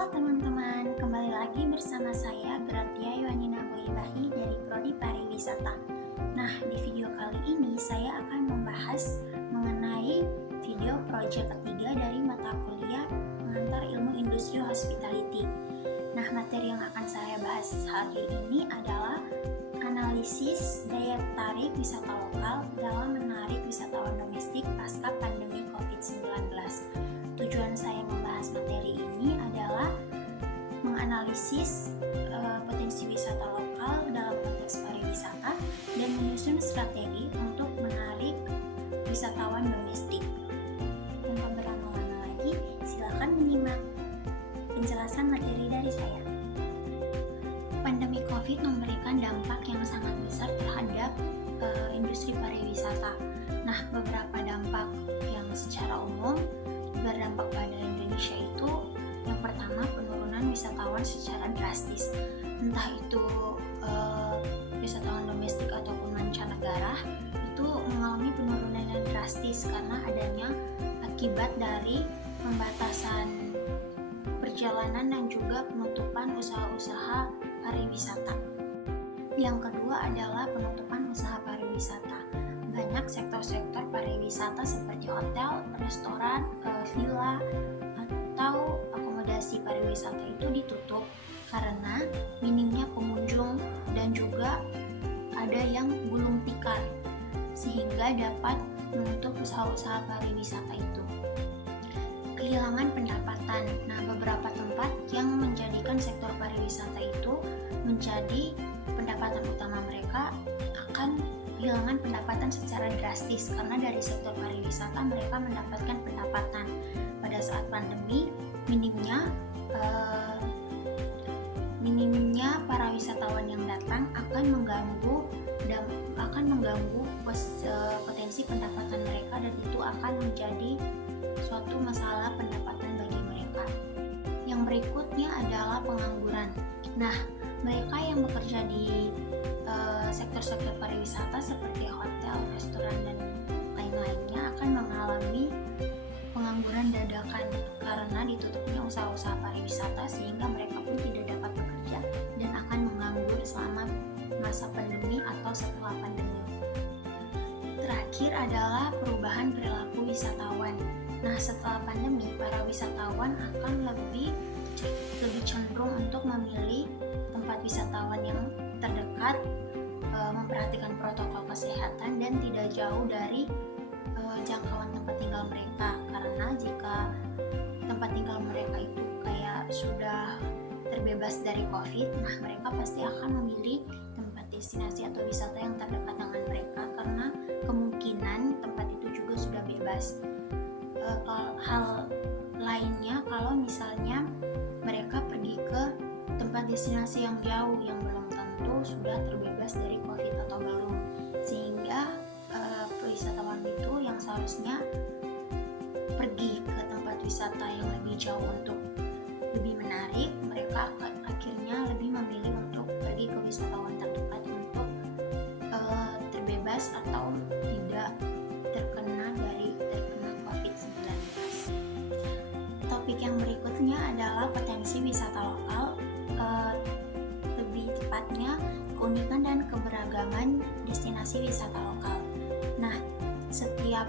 Halo teman-teman, kembali lagi bersama saya Gratia Yohanina Boyibahi dari Prodi Pariwisata. Nah, di video kali ini saya akan membahas mengenai video proyek ketiga dari mata kuliah Pengantar Ilmu Industri Hospitality. Nah, materi yang akan saya bahas hari ini adalah analisis daya tarik wisata lokal dalam menarik wisatawan domestik pasca pandemi COVID-19. Tujuan saya membahas materi ini adalah menganalisis potensi wisata lokal dalam konteks pariwisata dan menyusun strategi untuk menarik wisatawan domestik. Tanpa berlama-lama lagi, silakan menyimak penjelasan materi dari saya. Pandemi COVID memberikan dampak yang sangat besar terhadap industri pariwisata. Nah, beberapa dampak yang secara umum berdampak pada Indonesia itu yang pertama penurunan wisatawan secara drastis, entah itu wisatawan domestik ataupun mancanegara itu mengalami penurunan yang drastis karena adanya akibat dari pembatasan perjalanan dan juga penutupan usaha-usaha pariwisata. Yang kedua adalah penutupan usaha pariwisata. Banyak sektor-sektor pariwisata seperti hotel, restoran, villa, atau akomodasi pariwisata itu ditutup karena minimnya pengunjung dan juga ada yang gulung tikar sehingga dapat menutup usaha-usaha pariwisata itu. Kehilangan pendapatan. Nah, beberapa tempat yang menjadikan sektor pariwisata itu menjadi pendapatan utama mereka akan kehilangan pendapatan secara drastis karena dari sektor pariwisata mereka mendapatkan pendapatan pada saat pandemi. Minimnya para wisatawan yang datang akan mengganggu potensi pendapatan mereka dan itu akan menjadi suatu masalah pendapatan bagi mereka. Yang berikutnya adalah pengangguran. Nah, mereka yang bekerja di sektor-sektor pariwisata seperti hotel, restoran, dan lain-lainnya akan mengalami pengangguran dadakan karena ditutupnya usaha-usaha pariwisata sehingga mereka pun tidak dapat bekerja dan akan menganggur selama masa pandemi atau setelah pandemi. Terakhir adalah perubahan perilaku wisatawan. Nah, setelah pandemi, para wisatawan akan lebih cenderung untuk memilih tempat wisatawan yang terdekat, memperhatikan protokol kesehatan dan tidak jauh dari jangkauan tempat tinggal mereka, karena jika tempat tinggal mereka itu kayak sudah terbebas dari COVID, nah mereka pasti akan memilih tempat destinasi atau wisata yang terdekat dengan mereka karena kemungkinan tempat itu juga sudah bebas. Hal lainnya kalau misalnya mereka pergi ke tempat destinasi yang jauh yang belum tentu sudah terbebas dari COVID atau belum, sehingga wisatawan itu yang seharusnya pergi ke tempat wisata yang lebih jauh untuk lebih menarik, mereka akhirnya lebih memilih untuk pergi ke wisatawan terdekat untuk terbebas atau tidak terkena COVID-19. Topik yang berikutnya adalah potensi wisata lokal, lebih tepatnya keunikan dan keberagaman destinasi wisata lokal. Nah, setiap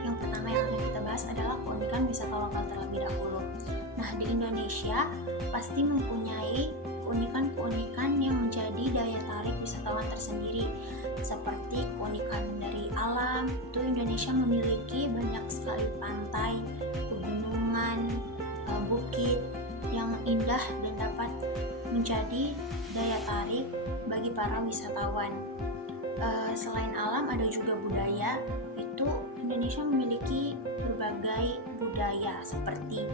yang pertama yang akan kita bahas adalah keunikan wisata lokal terlebih dahulu. Nah, di Indonesia pasti mempunyai keunikan-keunikan yang menjadi daya tarik wisatawan tersendiri, seperti keunikan dari alam. Itu Indonesia memiliki banyak sekali pantai, pegunungan, bukit yang indah dan dapat menjadi daya tarik bagi para wisatawan. Selain alam ada juga budaya. Itu Indonesia memiliki berbagai budaya seperti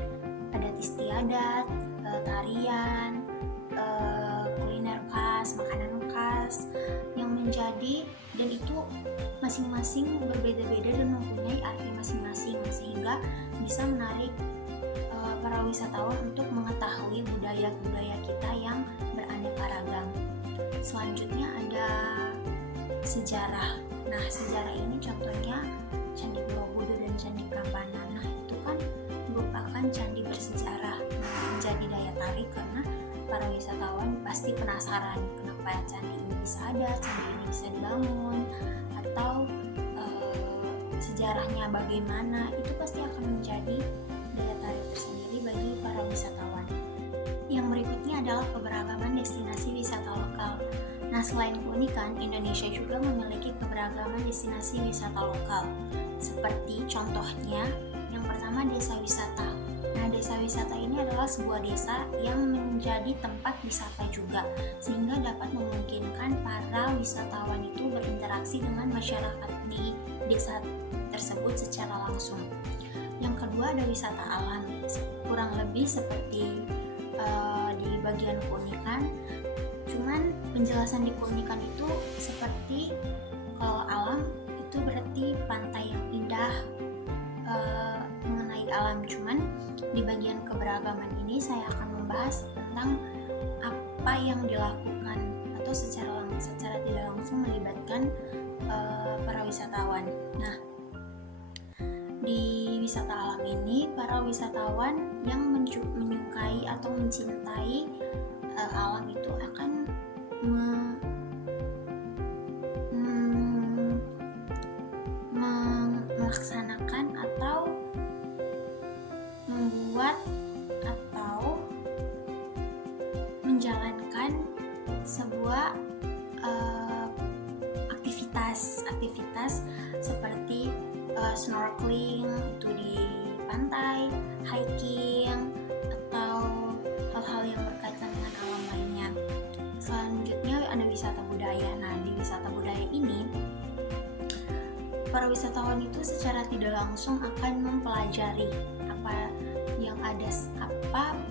adat istiadat, tarian, kuliner khas, makanan khas yang menjadi, dan itu masing-masing berbeda-beda dan mempunyai arti masing-masing sehingga bisa menarik para wisatawan untuk mengetahui budaya-budaya kita yang beraneka ragam. Selanjutnya ada sejarah. Nah, sejarah ini contohnya Candi Borobudur dan Candi Prambanan. Nah, itu kan merupakan candi bersejarah. Nah, menjadi daya tarik karena para wisatawan pasti penasaran kenapa candi ini bisa ada, candi ini bisa dibangun, atau sejarahnya bagaimana. Itu pasti akan menjadi daya tarik tersendiri bagi para wisatawan. Yang berikutnya adalah keberagaman destinasi wisata lokal. Nah, selain keunikan, Indonesia juga memiliki keberagaman destinasi wisata lokal. Seperti contohnya, yang pertama desa wisata. Nah, desa wisata ini adalah sebuah desa yang menjadi tempat wisata juga, sehingga dapat memungkinkan para wisatawan itu berinteraksi dengan masyarakat di desa tersebut secara langsung. Yang kedua ada wisata alam, kurang lebih seperti di bagian keunikan, cuman penjelasan di keunikan itu seperti kalau alam itu berarti pantai yang indah, mengenai alam. Cuman di bagian keberagaman ini saya akan membahas tentang apa yang dilakukan atau secara tidak langsung melibatkan para wisatawan. Nah, di wisata alam ini para wisatawan yang menyukai atau mencintai alam itu akan melaksanakan atau membuat atau menjalankan sebuah aktivitas seperti snorkeling itu di pantai, hiking, atau hal-hal yang berkaitan dengan alam lainnya. Selanjutnya ada wisata budaya. Nah, di wisata budaya ini para wisatawan itu secara tidak langsung akan mempelajari apa yang ada,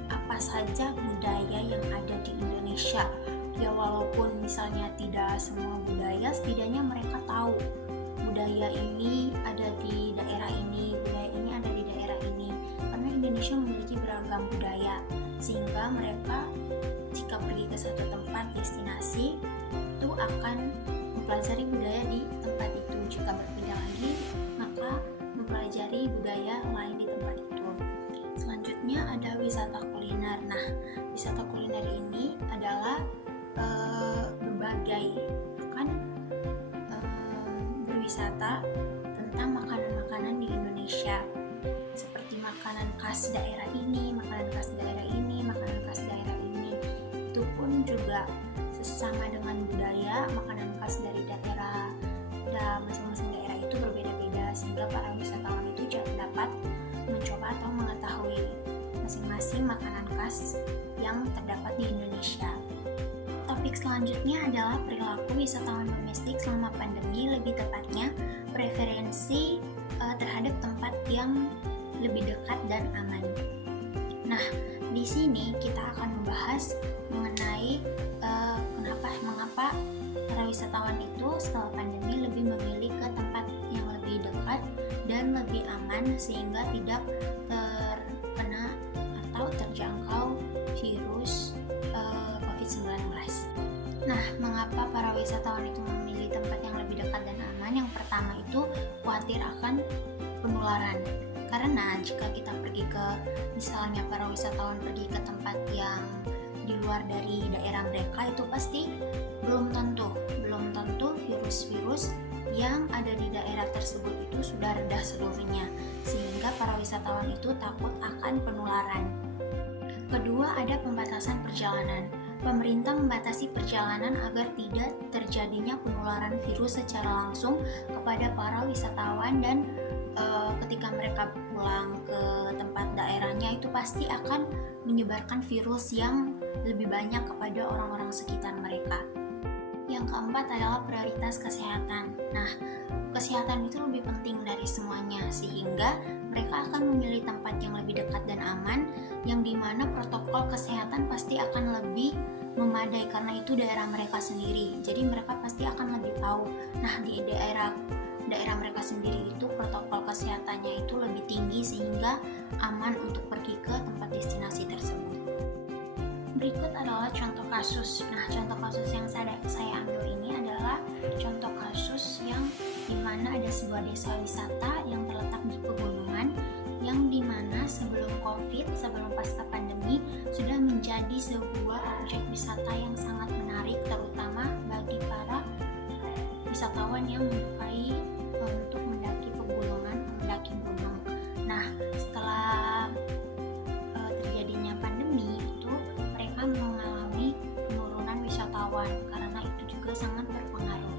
apa saja budaya yang ada di Indonesia. Ya, walaupun misalnya tidak semua budaya, setidaknya mereka tahu budaya ini ada di daerah ini, budaya ini ada di daerah ini. Karena Indonesia memiliki beragam budaya, sehingga mereka jika pergi ke satu tempat destinasi itu akan mempelajari budaya di tempat itu. Jika berpindah lagi, maka mempelajari budaya lain di tempat itu. Selanjutnya ada wisata kuliner. Nah, wisata kuliner ini adalah berbagai akan berwisata tentang makanan-makanan di Indonesia, seperti makanan khas daerah ini, makanan khas daerah ini, makanan khas daerah ini. Itu pun juga sesama dengan budaya, makanan khas dari daerah dan masing-masing daerah itu berbeda-beda, sehingga para wisatawan itu dapat mencoba atau mengetahui masing-masing makanan khas yang terdapat di Indonesia. Topik selanjutnya adalah perilaku wisatawan domestik selama pandemi, lebih tepatnya preferensi terhadap tempat yang lebih dekat dan aman. Nah, di sini kita akan membahas mengenai mengapa para wisatawan itu setelah pandemi lebih memilih ke tempat yang lebih dekat dan lebih aman, sehingga tidak terkena atau terjangkau virus COVID-19. Nah, mengapa para wisatawan itu memilih tempat yang lebih dekat dan aman? Yang pertama itu khawatir akan penularan. Karena jika kita pergi ke, misalnya para wisatawan pergi ke tempat yang di luar dari daerah mereka, itu pasti belum tentu virus-virus yang ada di daerah tersebut itu sudah reda seluruhnya, sehingga para wisatawan itu takut akan penularan. Kedua, ada pembatasan perjalanan. Pemerintah membatasi perjalanan agar tidak terjadinya penularan virus secara langsung kepada para wisatawan, dan ketika mereka pulang ke tempat daerahnya itu pasti akan menyebarkan virus yang lebih banyak kepada orang-orang sekitar mereka. Yang keempat adalah prioritas kesehatan. Nah, kesehatan itu lebih penting dari semuanya, sehingga mereka akan memilih tempat yang lebih dekat dan aman, yang dimana protokol kesehatan pasti akan lebih memadai karena itu daerah mereka sendiri. Jadi mereka pasti akan lebih tahu. Nah, di daerah mereka sendiri itu protokol kesehatannya itu lebih tinggi, sehingga aman untuk pergi ke tempat destinasi tersebut. Berikut adalah contoh kasus. Nah, contoh kasus yang saya ambil ini adalah contoh kasus yang dimana ada sebuah desa wisata yang terletak di pegunungan, yang dimana sebelum COVID, sebelum pasca pandemi, sudah menjadi sebuah objek wisata yang sangat menarik, terutama bagi para wisatawan yang menyukai untuk mendaki pegunungan, mendaki gunung. Nah, setelah terjadinya pandemi itu, mereka mengalami penurunan wisatawan karena itu juga sangat berpengaruh.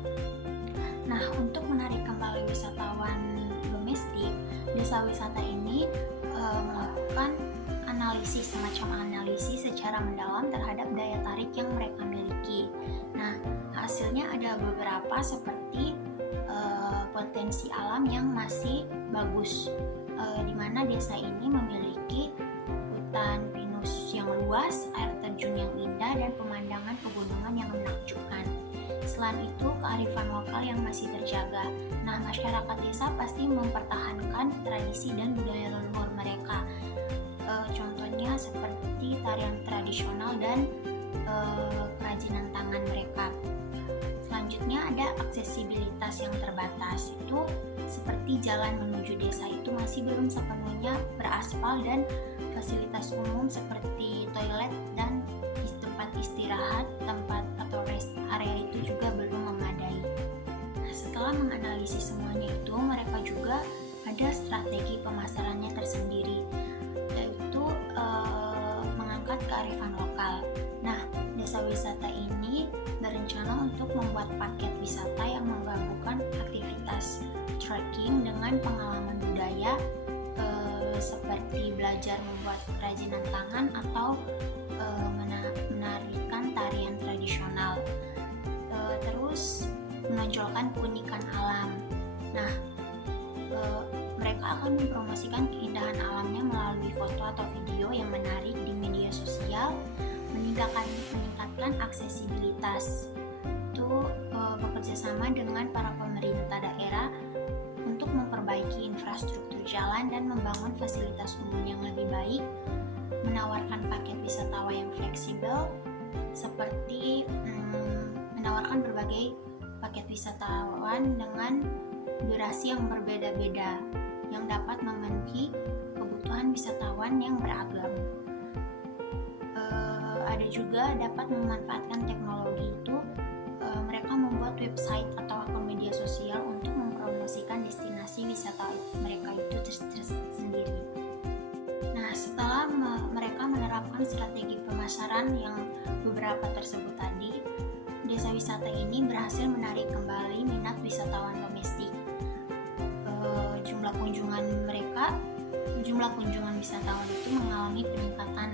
Nah, untuk menarik kembali wisatawan domestik, desa wisata ini melakukan semacam analisis secara mendalam terhadap daya tarik yang mereka miliki. Nah, hasilnya ada beberapa seperti potensi alam yang masih bagus, di mana desa ini memiliki hutan pinus yang luas, air terjun yang indah, dan pemandangan pegunungan yang menakjubkan. Selain itu, kearifan lokal yang masih terjaga. Nah, masyarakat desa pasti mempertahankan tradisi dan budaya leluhur mereka. Contohnya seperti tarian tradisional dan kerajinan tangan mereka. Selanjutnya ada aksesibilitas yang terbatas. Itu seperti jalan menuju desa itu masih belum sepenuhnya beraspal, dan fasilitas umum seperti toilet dan tempat istirahat, tempat atau rest area itu juga belum memadai. Nah, setelah menganalisis semuanya itu, mereka juga ada strategi pemasarannya tersendiri, yaitu mengangkat kearifan lokal. Nah, desa wisata ini berencana untuk membuat paket wisata yang menggabungkan aktivitas trekking dengan pengalaman budaya, seperti belajar membuat kerajinan tangan atau menarikan tarian tradisional, terus menonjolkan keunikan alam. Nah, mereka akan mempromosikan keindahan alamnya melalui foto atau video yang menarik di media sosial, meningkatkan aksesibilitas. Itu bekerja sama dengan para pemerintah daerah untuk memperbaiki infrastruktur jalan dan membangun fasilitas umum yang lebih baik, menawarkan paket wisatawan yang fleksibel, seperti menawarkan berbagai paket wisatawan dengan durasi yang berbeda-beda yang dapat memenuhi kebutuhan wisatawan yang beragam. Ada juga dapat memanfaatkan teknologi itu, mereka membuat website atau akun media sosial untuk mempromosikan destinasi wisata mereka itu tersendiri. Nah, setelah mereka menerapkan strategi pemasaran yang beberapa tersebut tadi, desa wisata ini berhasil menarik kembali minat wisatawan domestik. Jumlah kunjungan wisatawan itu mengalami peningkatan,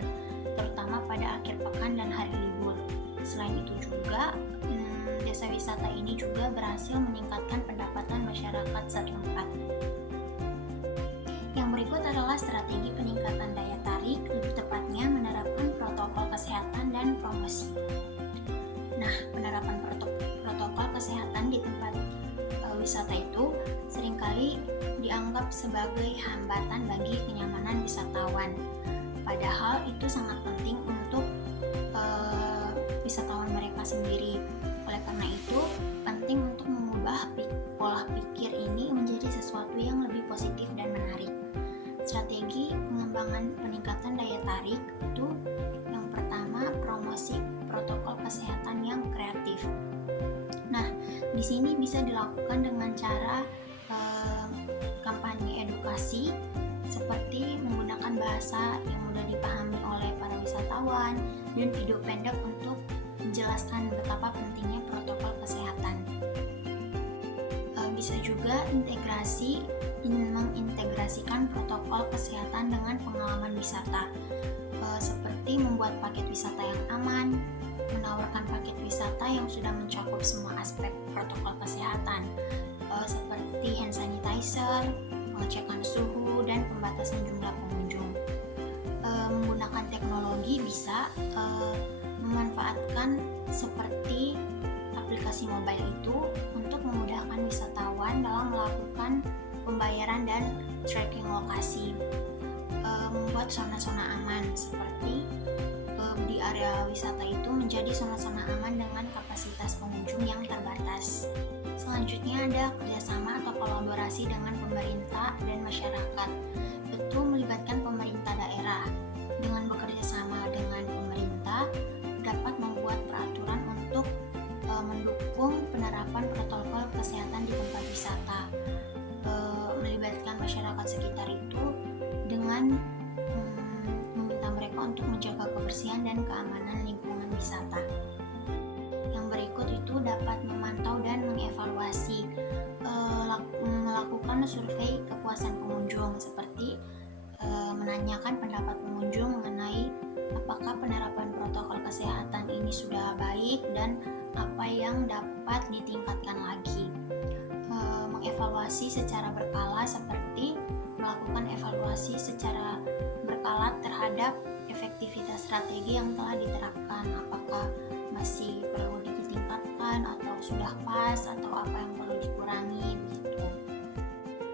terutama pada akhir pekan dan hari libur. Selain itu juga, desa wisata ini juga berhasil meningkatkan pendapatan masyarakat setempat. Yang berikut adalah strategi peningkatan daya tarik, lebih tepatnya menerapkan protokol kesehatan dan promosi. Nah, penerapan protokol kesehatan di tempat wisata itu seringkali dianggap sebagai hambatan bagi kenyamanan wisatawan. Padahal itu sangat penting untuk wisatawan mereka sendiri. Oleh karena itu, penting untuk mengubah pola pikir ini menjadi sesuatu yang lebih positif dan menarik. Strategi pengembangan peningkatan daya tarik itu yang pertama, promosi protokol kesehatan yang kreatif. Nah, di sini bisa dilakukan dengan cara kampanye edukasi, seperti menggunakan bahasa yang mudah dipahami oleh para wisatawan dan video pendek untuk menjelaskan betapa pentingnya protokol kesehatan. Bisa juga mengintegrasikan protokol kesehatan dengan pengalaman wisata, seperti membuat paket wisata yang aman, menawarkan paket wisata yang sudah mencakup semua aspek protokol kesehatan, seperti hand sanitizer, pengecekan suhu, dan pembatasan jumlah pengunjung. Menggunakan teknologi bisa memanfaatkan seperti aplikasi mobile itu untuk memudahkan wisatawan dalam melakukan pembayaran dan tracking lokasi. Membuat zona-zona aman, seperti di area wisata itu menjadi zona-zona aman dengan kapasitas pengunjung yang terbatas. Selanjutnya ada kerjasama atau kolaborasi dengan pemerintah dan masyarakat. Itu melibatkan pemerintah daerah. Dengan bekerja sama dengan pemerintah untuk menjaga kebersihan dan keamanan lingkungan wisata. Yang berikut itu dapat memantau dan mengevaluasi, melakukan survei kepuasan pengunjung seperti menanyakan pendapat pengunjung mengenai apakah penerapan protokol kesehatan ini sudah baik dan apa yang dapat ditingkatkan lagi. Mengevaluasi secara berkala seperti melakukan evaluasi secara berkala terhadap efektivitas strategi yang telah diterapkan, apakah masih perlu ditingkatkan atau sudah pas atau apa yang perlu dikurangi begitu.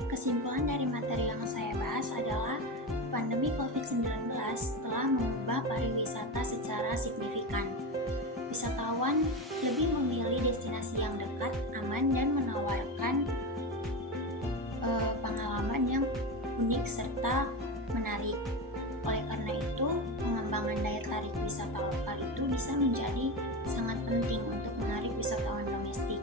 Kesimpulan dari materi yang saya bahas adalah pandemi COVID-19 telah mengubah pariwisata secara signifikan. Wisatawan lebih memilih destinasi yang dekat, aman, dan menawarkan pengalaman yang unik serta menarik. Oleh karena itu, pengembangan daya tarik wisata lokal itu bisa menjadi sangat penting untuk menarik wisatawan domestik.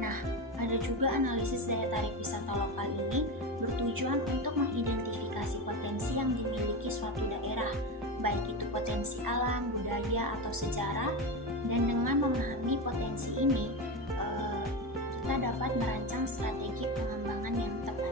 Nah, ada juga analisis daya tarik wisata lokal ini bertujuan untuk mengidentifikasi potensi yang dimiliki suatu daerah, baik itu potensi alam, budaya, atau sejarah, dan dengan memahami potensi ini, kita dapat merancang strategi pengembangan yang tepat.